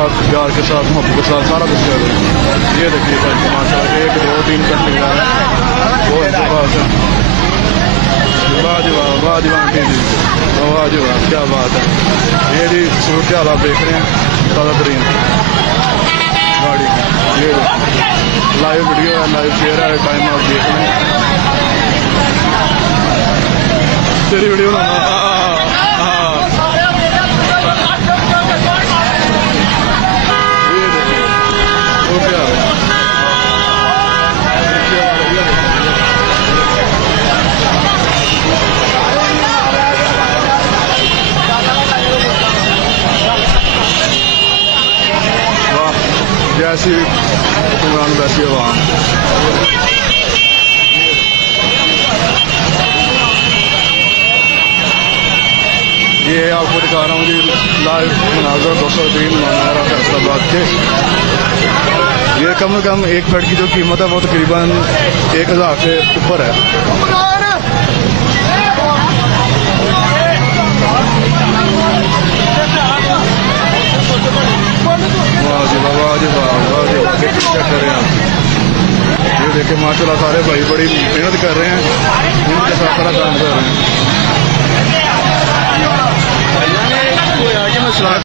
साथ, प्यार के साथ, मोहब्बत के साथ सारा कुछ कर रहे हैं। ये देखिए भाई माशाल्लाह 1 2 3 घंटे जा रहे हैं वो इनके पास है। वाजवाब वाजवाब आंटी जी, वाजवाब क्या बात है। ये जी सूरत हाल आप देख रहे हैं ताज़ा तरीन गाड़ी की। ये लाइव वीडियो है, लाइव शेयर है, टाइम आप देख रहे हैं। तेरी वीडियो बनाना जैसी हुक्मरान वैसी आवाम। ये आपको दिखा रहा हूँ जी लाइव मनाजर 203 मानारा फैसलाबाद के। ये कम से कम एक बेड की जो कीमत है वो तकरीबन 1000 से ऊपर है। ये देखे माशाल्लाह सारे भाई बड़ी मेहनत कर रहे हैं, उनके साथ सारा काम कर रहे हैं।